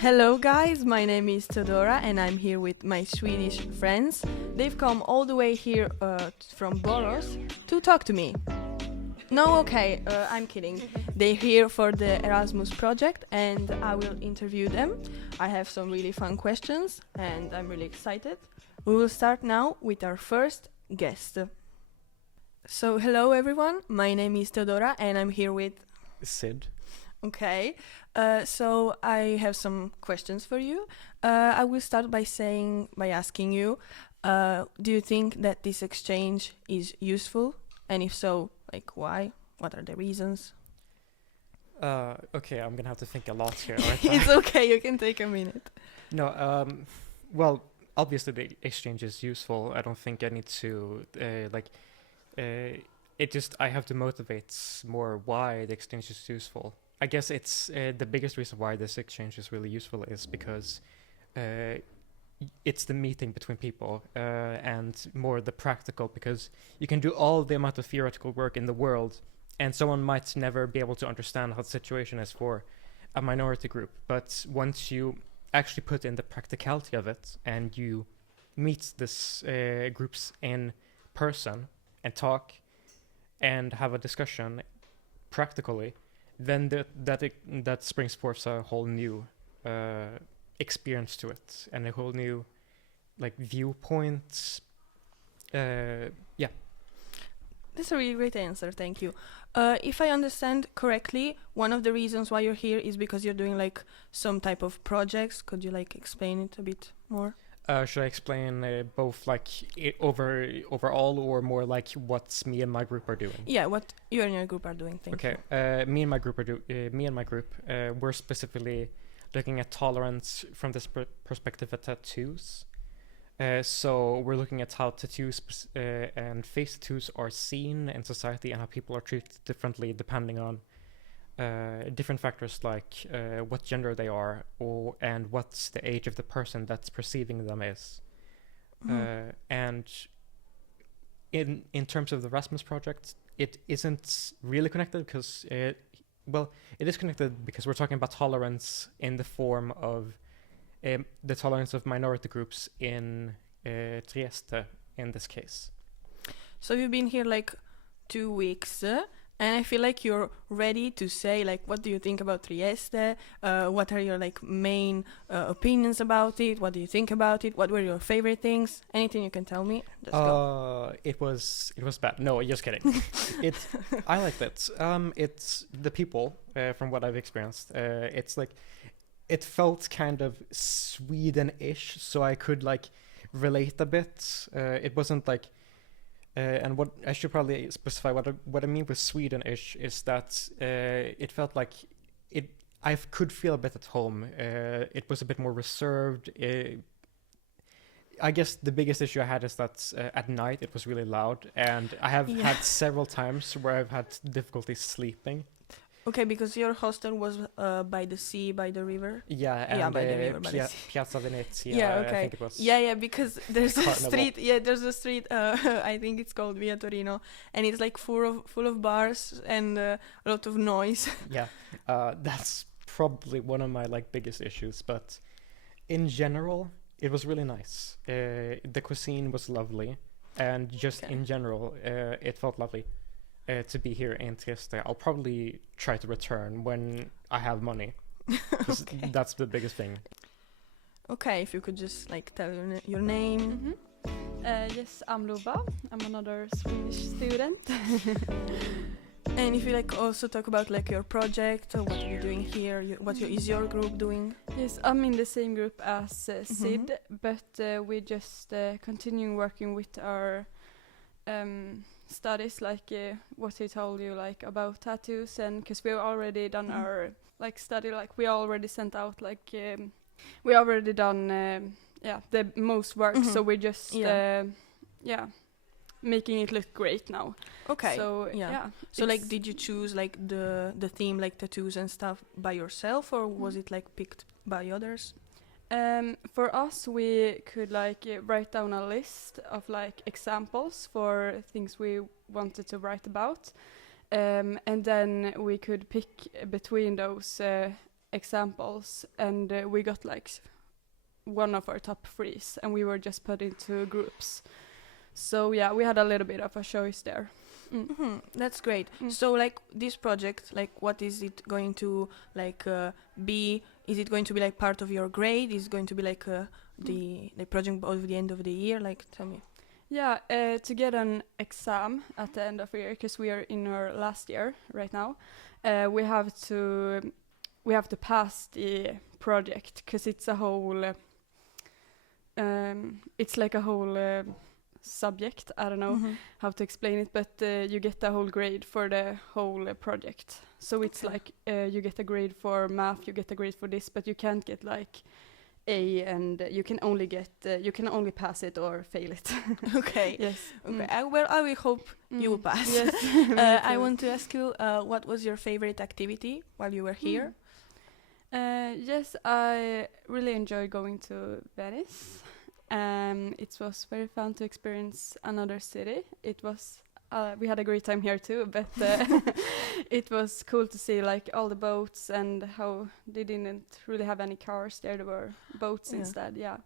Hello guys, my name is Teodora and I'm here with my Swedish friends. They've come all the way here from Borås to talk to me. No, okay, I'm kidding. They're here for the Erasmus project and I will interview them. I have some really fun questions and I'm really excited. We will start now with our first guest. So hello everyone, my name is Teodora and I'm here with Sid. Okay, so I have some questions for you. I will start by asking you, do you think that this exchange is useful? And if so, like why? What are the reasons? Okay, I'm gonna have to think a lot here. Aren't I? It's okay, you can take a minute. No, well, obviously the exchange is useful. I don't think I need to, I have to motivate more why the exchange is useful. I guess it's the biggest reason why this exchange is really useful is because it's the meeting between people and more the practical, because you can do all the amount of theoretical work in the world and someone might never be able to understand how the situation is for a minority group. But once you actually put in the practicality of it and you meet this groups in person and talk and have a discussion practically, then that springs forth a whole new experience to it and a whole new viewpoint. That's a really great answer, thank you. If I understand correctly, one of the reasons why you're here is because you're doing some type of projects. Could you explain it a bit more? Should I explain both overall or more what me and my group are doing? Yeah, what you and your group are doing. Thank you. Okay. Me and my group we're specifically looking at tolerance from this perspective of tattoos. So we're looking at how tattoos and face tattoos are seen in society and how people are treated differently depending on different factors like what gender they are and what the age of the person that's perceiving them is. Mm-hmm. And in terms of the Erasmus project, it isn't really connected because it is connected because we're talking about tolerance in the form of the tolerance of minority groups in Trstu in this case. So you've been here 2 weeks. And I feel like you're ready to say, what do you think about Trieste? What are your, main opinions about it? What do you think about it? What were your favorite things? Anything you can tell me? Just go. It was bad. No, just kidding. I liked it. It's the people, from what I've experienced. It felt kind of Sweden-ish, so I could, relate a bit. It wasn't and what I should probably specify what I mean with Sweden-ish is that it felt like I could feel a bit at home. It was a bit more reserved. I guess the biggest issue I had is that at night it was really loud, and I have had several times where I've had difficulty sleeping. Okay, because your hostel was by the sea, by the river. Yeah, and by the river, by the sea. Piazza Venezia. Yeah, okay. I think it was. Yeah, because there's a street. Yeah, there's a street. I think it's called Via Torino, and it's full of bars and a lot of noise. Yeah, that's probably one of my biggest issues. But in general, it was really nice. The cuisine was lovely, and just in general, it felt lovely. To be here in Trstu. I'll probably try to return when I have money. Okay. That's the biggest thing. Okay, if you could just tell your name. Mm-hmm. Yes, I'm Luba. I'm another Swedish student. And if you also talk about your project, what are you doing here? Is your group doing? Yes, I'm in the same group as Sid, but we're just continuing working with our studies, what he told you about tattoos, and because we've already done our study, we already sent out we already done the most work, so we're just making it look great now. Okay. So so did you choose the theme tattoos and stuff by yourself, or was it picked by others? For us, we could write down a list of examples for things we wanted to write about, and then we could pick between those examples, and we got like one of our top 3s, and we were just put into groups. So yeah, we had a little bit of a choice there. That's great. So like this project, like what is it going to like be? Is it going to be like part of your grade? Is it going to be like the project of the end of the year? Like, tell me. Yeah, to get an exam at the end of the year, because we are in our last year right now, we have to pass the project, because it's a whole it's like a whole subject. I don't know how to explain it, but you get a whole grade for the whole project. So it's like you get a grade for math, you get a grade for this, but you can't get like A, and you can only pass it or fail it. Okay. Yes. Okay. I will hope you will pass. Yes. I want to ask you, what was your favorite activity while you were here? Yes, I really enjoy going to Venice. It was very fun to experience another city. It was we had a great time here too, but it was cool to see like all the boats and how they didn't really have any cars there. There were boats instead. Yeah.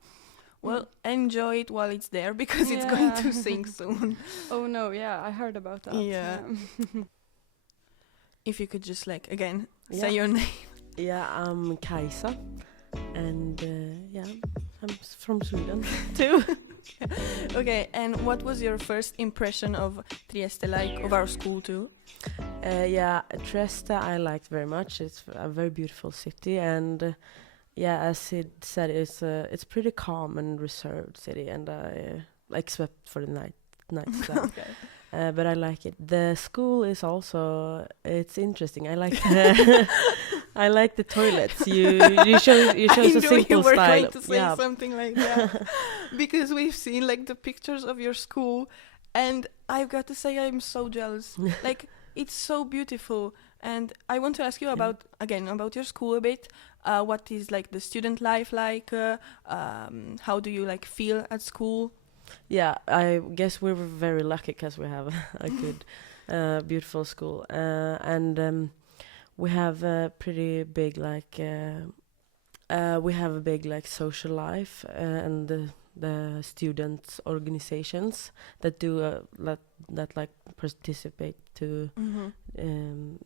Well, enjoy it while it's there, because it's going to sink soon. Oh no, yeah, I heard about that. Yeah. If you could just like again say your name. Yeah, I'm Kajsa, and I'm from Sweden. Too. Okay, and what was your first impression of Trieste, like of our school too? Trieste I liked very much. It's a very beautiful city, and as it said, it's pretty calm and reserved city, and except for the night stuff. Okay. But I like it. The school is also, it's interesting. I like I like the toilets. You chose a simple you were style. going to say something like that, because we've seen like the pictures of your school, and I've got to say I'm so jealous. Like, it's so beautiful, and I want to ask you about your school a bit. What is like the student life like? How do you like feel at school? Yeah, I guess we were very lucky because we have a good, beautiful school, and we have a pretty big social life, and the student organizations that do that like participate to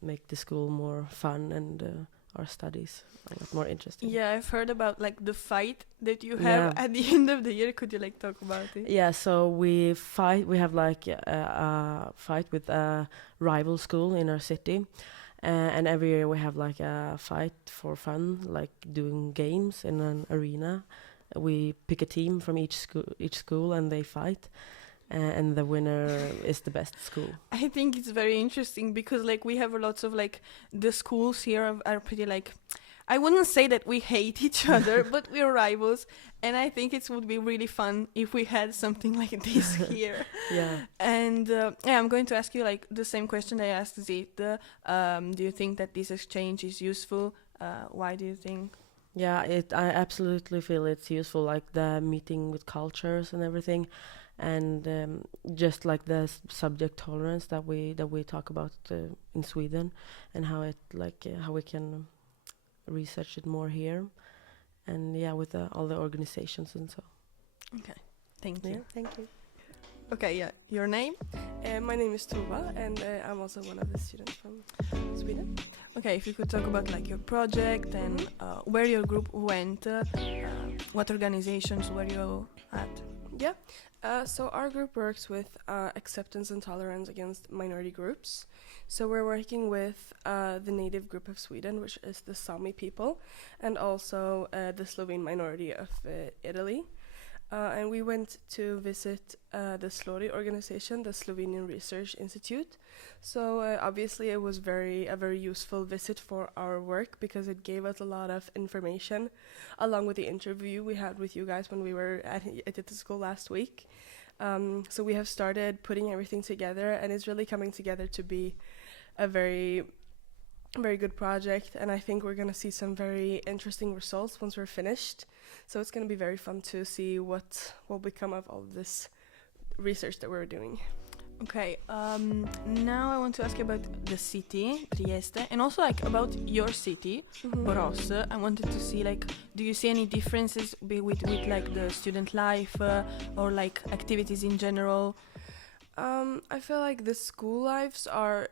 make the school more fun and our studies a lot more interesting. Yeah, I've heard about like the fight that you have at the end of the year. Could you like talk about it? Yeah, so we fight. We have like a fight with a rival school in our city, and every year we have like a fight for fun, like doing games in an arena. We pick a team from each school, and they fight. And the winner is the best school. I think it's very interesting because like we have lots of like the schools here are pretty like, I wouldn't say that we hate each other, but we're rivals, and I think it would be really fun if we had something like this here. Yeah. And I'm going to ask you like the same question I asked Zit. Do you think that this exchange is useful? Why do you think? Yeah, I absolutely feel it's useful, like the meeting with cultures and everything. And just like the subject tolerance that we talk about in Sweden, and how it how we can research it more here, and with all the organizations and so. Okay, thank you. Yeah, thank you. Okay, your name? My name is Tova, and I'm also one of the students from Sweden. Okay, if you could talk about like your project and where your group went, what organizations were you at? Yeah. So our group works with acceptance and tolerance against minority groups. So we're working with the native group of Sweden, which is the Sami people, and also the Slovene minority of Italy. And we went to visit the SLORI organization, the Slovenian Research Institute. So obviously it was a very useful visit for our work, because it gave us a lot of information, along with the interview we had with you guys when we were at the school last week. So we have started putting everything together, and it's really coming together to be a very, very good project. And I think we're going to see some very interesting results once we're finished. So it's going to be very fun to see what will become of all of this research that we're doing. Okay, now I want to ask you about the city, Trieste, and also like about your city, Borås. I wanted to see like, do you see any differences with like the student life or like activities in general? I feel like the school lives are,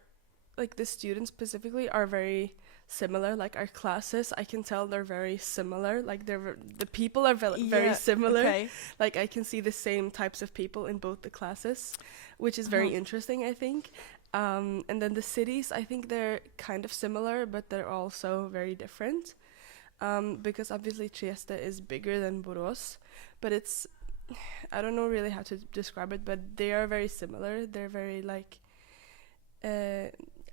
like the students specifically, are very similar. Like our classes, I can tell they're very similar. Like the people are very similar. Okay. Like I can see the same types of people in both the classes, which is very interesting, I think. And then the cities, I think they're kind of similar, but they're also very different. Because obviously Trieste is bigger than Borås, but it's, I don't know really how to describe it, but they are very similar. They're very like,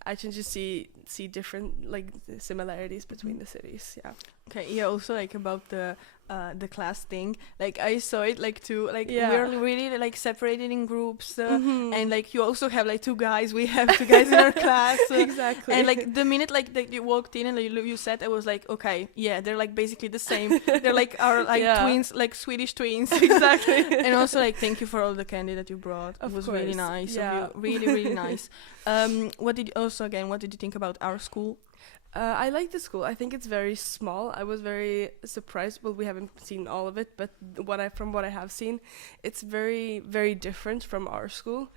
I can just see different like similarities between the cities. Yeah. Okay. Yeah. Also like about the class thing. Like I saw it like two like Yeah. we're really like separated in groups, and like you also have like two guys. We have two guys in our class. Exactly. And like the minute like that you walked in and like, you said, I was like, okay, yeah, they're like basically the same. They're like our like Yeah. twins, like Swedish twins. Exactly. And also like thank you for all the candy that you brought. Of It was really course. nice Yeah. of you. Really, really nice. What did you think about our school? I like the school. I think it's very small. I was very surprised. Well, we haven't seen all of it, but from what I have seen, it's very, very different from our school,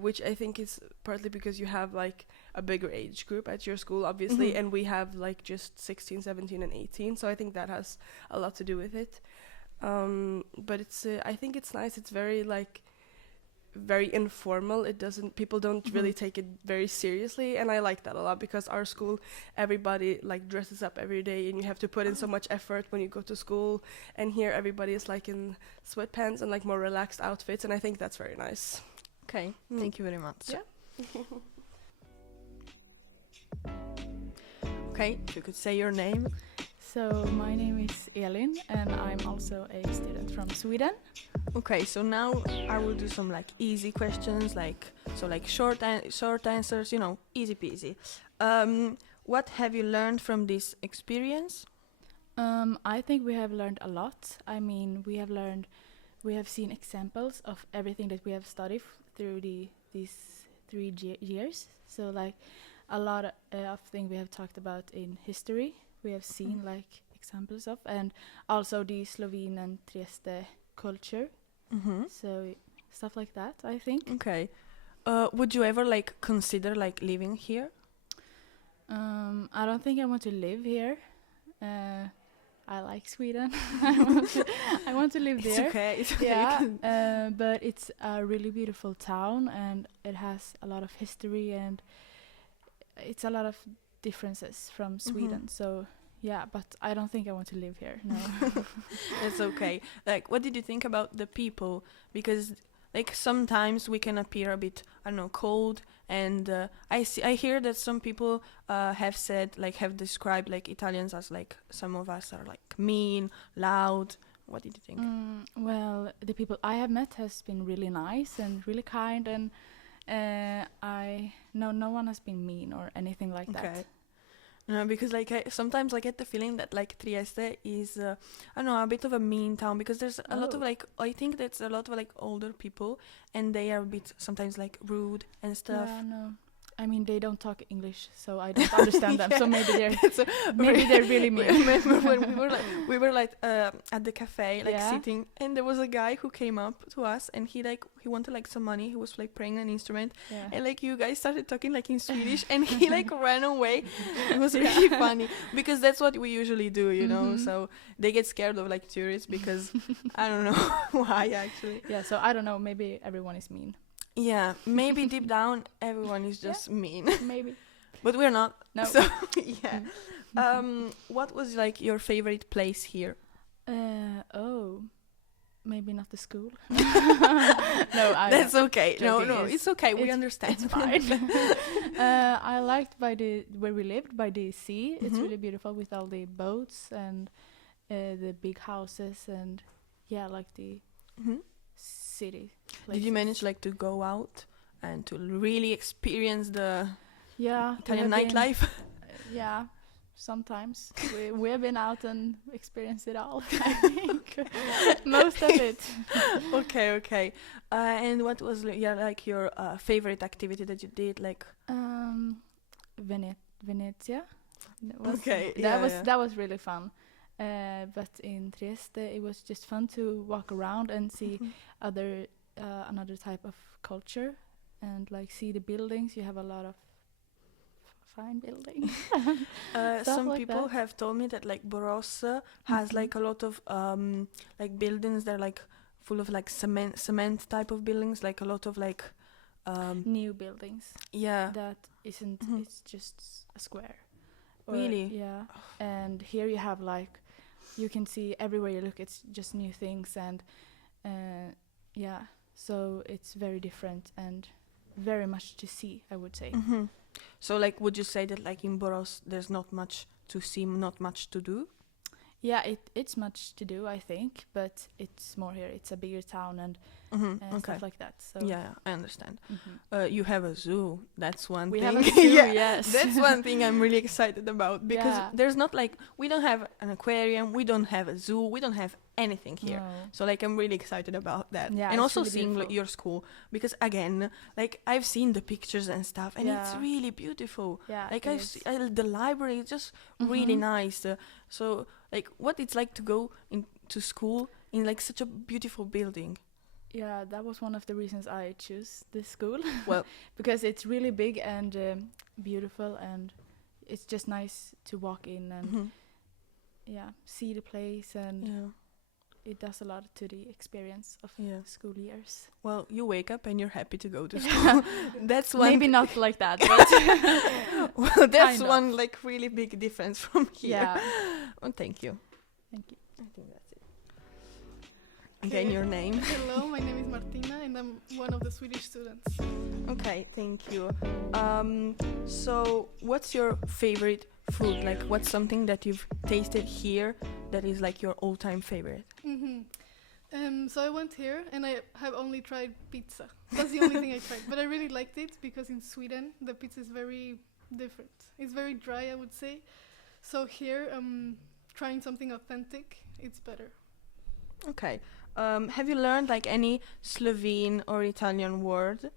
which I think is partly because you have like a bigger age group at your school, obviously, and we have like just 16, 17, and 18. So I think that has a lot to do with it. But it's, I think it's nice. It's very like very informal. People don't really take it very seriously, and I like that a lot, because our school, everybody like dresses up every day and you have to put in so much effort when you go to school, and here everybody is like in sweatpants and like more relaxed outfits, and I think that's very nice. Okay, thank you very much. Yeah. Okay, if you could say your name. So my name is Elin, and I'm also a student from Sweden. Okay, so now I will do some like easy questions, like short answers, easy peasy. What have you learned from this experience? I think we have learned a lot. I mean, we have seen examples of everything that we have studied through these 3 years. So like a lot of things we have talked about in history, we have seen like examples of, and also the Slovene and Trieste culture. So stuff like that, I think. Okay. Would you ever like consider like living here? I don't think I want to live here. I like Sweden. I want to live there. It's okay. Yeah, but it's a really beautiful town, and it has a lot of history, and it's a lot of differences from Sweden. So yeah, but I don't think I want to live here. No. That's okay. Like, what did you think about the people? Because like sometimes we can appear a bit, I don't know, cold, and I hear that some people have described like Italians as like some of us are like mean, loud. What did you think? Well, the people I have met has been really nice and really kind, and no one has been mean or anything like that. No, because like I sometimes I get the feeling that like Trieste is I don't know, a bit of a mean town, because there's a lot of like, I think that's a lot of like older people, and they are a bit sometimes like rude and stuff. Yeah, no. I mean, they don't talk English, so I don't understand them. So maybe they're really mean. I remember when we were like at the cafe, like sitting, and there was a guy who came up to us, and he wanted like some money. He was like playing an instrument, and like you guys started talking like in Swedish, and he like ran away. It was really funny, because that's what we usually do, you know. So they get scared of like tourists, because I don't know why actually. Yeah, so I don't know. Maybe everyone is mean. Yeah, maybe deep down everyone is just mean. Maybe. But we're not. No. So, yeah. What was like your favorite place here? Maybe not the school. That's okay. No, it's okay. We understand. It's fine. I liked where we lived by the sea. It's really beautiful with all the boats and the big houses, and like the city places. Did you manage like to go out and to really experience the Italian we have nightlife? Yeah, sometimes we have been out and experienced it all. I think. Most of it. Okay. And what was like your favorite activity that you did? Like Venezia. That was really fun. But in Trieste, it was just fun to walk around and see another type of culture and like see the buildings. You have a lot of fine buildings. Some like people that. have told me that like Borås has like a lot of like buildings. They're like full of like cement type of buildings. Like a lot of like New buildings. yeah. That isn't. It's just a square. Really? Yeah. And here you have like, you can see everywhere you look. It's just new things and yeah. So it's very different and very much to see, I would say. So like, would you say that like in Borås there's not much to see, not much to do? Yeah, it's much to do, I think, but it's more here. It's a bigger town and stuff like that. So Yeah, I understand. You have a zoo. That's one we thing. have a zoo, yes. That's one thing I'm really excited about because Yeah. there's not like, we don't have an aquarium, we don't have a zoo, we don't have anything here. No. So like I'm really excited about that. Yeah, And it's also really seeing like, beautiful. your school because again, like I've seen the pictures and stuff and it's Yeah. really beautiful. Yeah, Like it is. the library is just really nice. So like what it's like to go into school in like such a beautiful building. Yeah, that was one of the reasons I choose this school. Well, because it's really big and beautiful, and it's just nice to walk in and see the place, and yeah. it does a lot to the experience of school years. Well, you wake up and you're happy to go to school. That's one. Maybe not like that, but well, that's kind of. one like really big difference from here. yeah. Well, thank you. Thank you. I think that's it. Again, your name. Hello, my name is Martina and I'm one of the Swedish students. Okay, thank you. So, what's your favorite food? Like, what's something that you've tasted here that is like your all-time favorite? So I went here and I have only tried pizza. That's the only thing I tried. But I really liked it because in Sweden the pizza is very different. It's very dry, I would say. So here, trying something authentic, it's better. Okay. Have you learned like any Slovene or Italian word?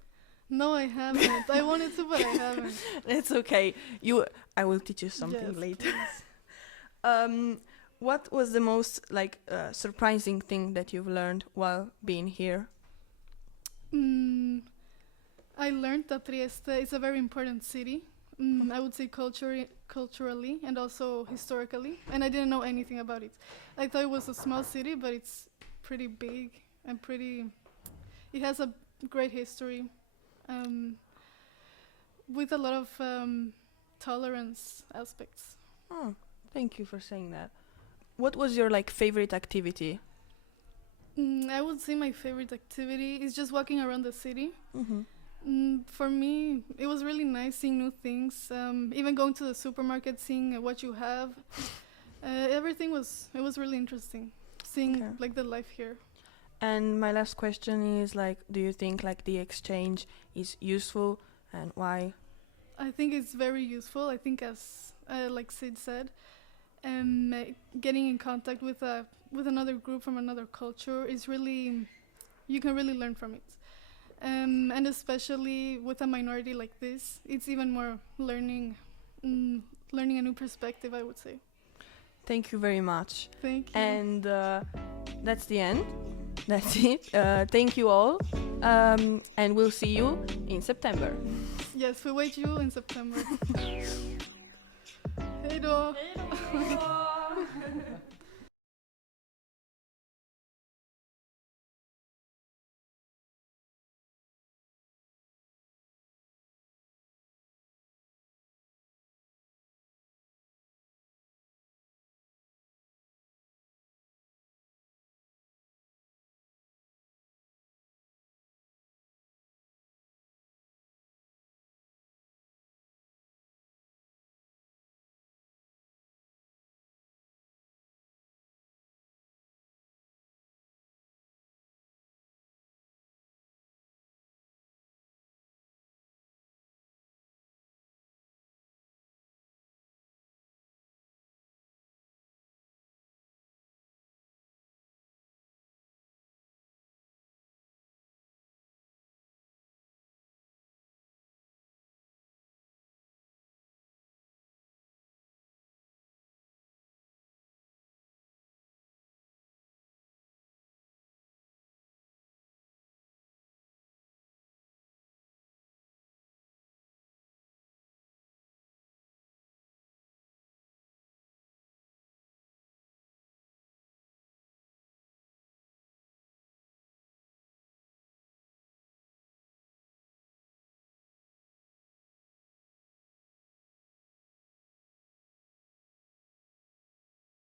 No, I haven't. I wanted to, but I haven't. It's okay. I will teach you something Yes, later. What was the most like surprising thing that you've learned while being here? I learned that Trieste is a very important city. I would say culturally and also historically, and I didn't know anything about it. I thought it was a small city, but it's pretty big and it has a great history, with a lot of tolerance aspects. Oh, thank you for saying that. What was your like favorite activity? I would say my favorite activity is just walking around the city. For me, it was really nice seeing new things, even going to the supermarket, seeing what you have. It was really interesting, seeing like the life here. And my last question is like, do you think like the exchange is useful and why? I think it's very useful. I think as like Sid said, getting in contact with another group from another culture is really, you can really learn from it. And especially with a minority like this, it's even more learning a new perspective, I would say. Thank you very much. Thank you. And that's the end. That's it. Thank you all. And we'll see you in September. Yes, we wait you in September. Hej då!